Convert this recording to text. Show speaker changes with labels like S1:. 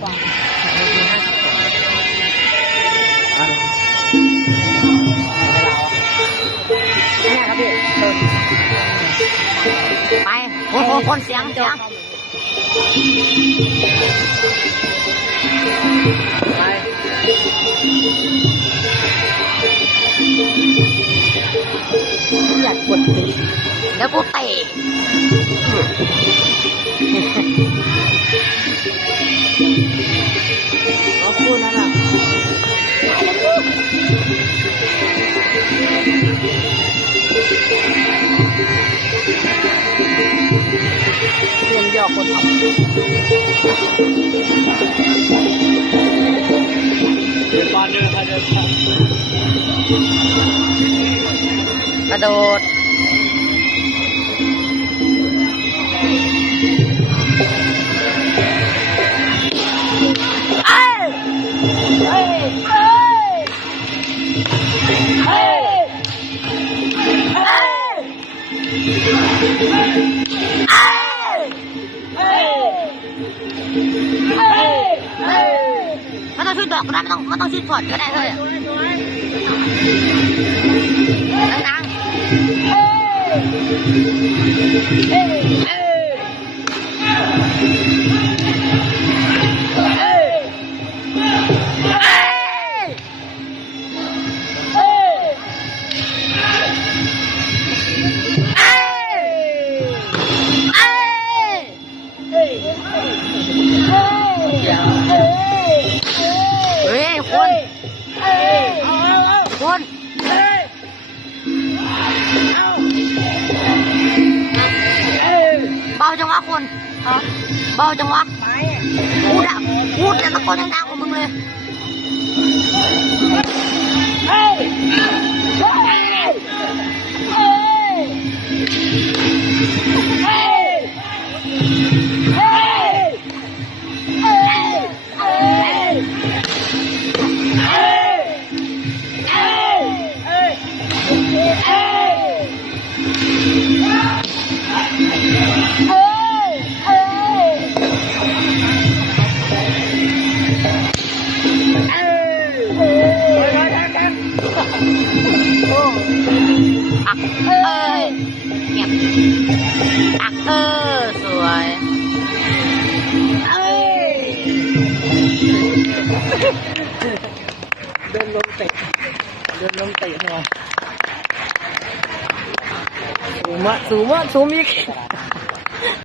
S1: ไปคนคนคนเสียงเสียงไปอยากกดตีแล้วกูเตะ เรียนยอกคนทำ
S2: เดินบอลเดินไปเดินไป
S1: กระโดด ไม่ต้องชุดดอกก็ได้ไม่ต้องไม่ต้องชุดผ่อนก็ได้เลยดังๆ บาจังวะคุณเบาจังวะพูดอะพูดแต่ตะโกนดังๆของมึงเลย อักเอ้ยเงียบอักเออสวยเอ้ย
S2: เดินลงเตะเดินลงเตะหัวสูงมากสูงมากสูงอีก